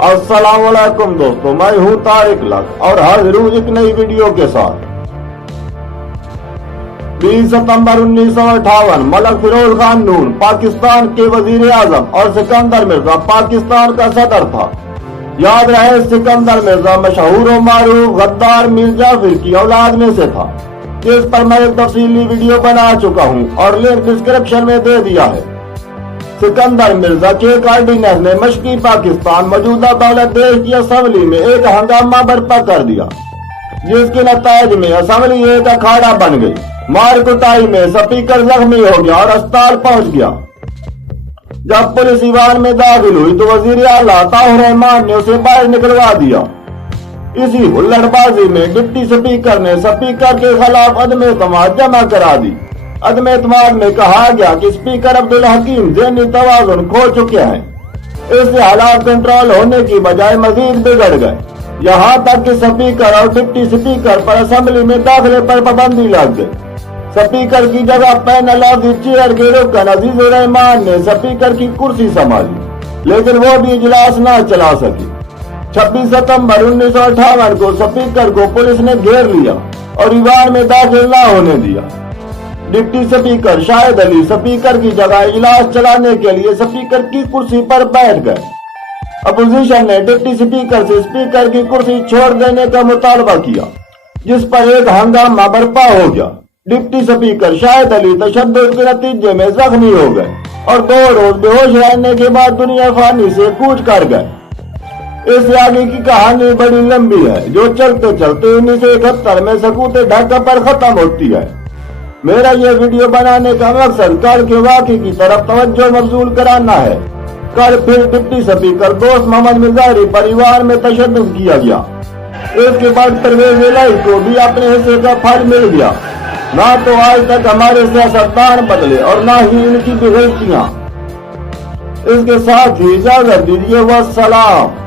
अस्सलाम वालेकुम दोस्तों, मैं हूं तारिक लक और हाजिर हूं एक नई वीडियो के साथ। 20 सितंबर 1958 मलक फिरोज खान नून पाकिस्तान के वजीर आजम और सिकंदर मिर्जा पाकिस्तान का सदर था। याद रहे, सिकंदर मिर्जा मशहूर और मारूफ गद्दार मीर जाफर की औलाद में से था। इस पर मैं एक तफसीली वीडियो बना चुका हूं और लिंक डिस्क्रिप्शन में दे दिया है। सिकंदर मिर्जा के कार्डिनेस ने मशरकी पाकिस्तान मौजूदा दौलत देश की असेंबली में एक हंगामा बर्पा कर दिया, जिसके नतीजे में असेंबली एक अखाड़ा बन गई। मार कुटाई में स्पीकर जख्मी हो गया और अस्पताल पहुंच गया। जब पुलिस ईवान में दाखिल हुई तो वजीर आला ताहिर रहमान ने उसे बाहर निकलवा दिया। इसी हुल्लड़बाजी में डिप्टी स्पीकर ने स्पीकर के खिलाफ अदम एतमाद जमा करा दी। अदम एतमाद में कहा गया कि स्पीकर अब्दुल हकीम ज़हनी तवाज़ुन खो चुके हैं। इससे हालात कंट्रोल होने की बजाय मजीद बिगड़ गए, यहाँ तक कि स्पीकर और डिप्टी स्पीकर पर असेंबली में दाखिले पर पाबंदी लग गई। स्पीकर की जगह पैनल ऑफ द चेयर के रुकन अजीजुर रहमान ने स्पीकर की कुर्सी संभाली, लेकिन वो भी इजलास न चला सकी। 26 सितंबर 1958 को स्पीकर को पुलिस ने घेर लिया और ईवान में दाखिल न होने दिया। Deputy speaker Shahid Ali speaker की जगह इजलास चलाने के लिए स्पीकर की कुर्सी पर बैठ गए। अपोजिशन ने डिप्टी स्पीकर से स्पीकर की कुर्सी छोड़ देने का मुतालबा किया, जिस पर एक हंगामा बर्पा हो गया। डिप्टी स्पीकर शाहिद अली तशद्दुद के नतीजे में जख्मी हो गए और 2 रोज बेहोश रहने के बाद दुनिया फानी से कूच कर गए। इससे आगे की कहानी बड़ी लंबी है, जो चलते चलते 1971 में सकूते ढाका पर खत्म होती है। मेरा ये वीडियो बनाने का मकसद कल के वाक़े की तरफ तवज्जो मबजूल कराना है। कल फिर डिप्टी स्पीकर दोस्त मोहम्मद मिज़ारी पर ईवान में तशद्दुद किया गया। इसके बाद परवेज इलाही को भी अपने हिस्से का फल मिल गया। ना तो आज तक हमारे सियासतदान बदले और ना ही इनकी बेइज्जतियां। इसके साथ ही इजाजत दीजिए, वस्सलाम।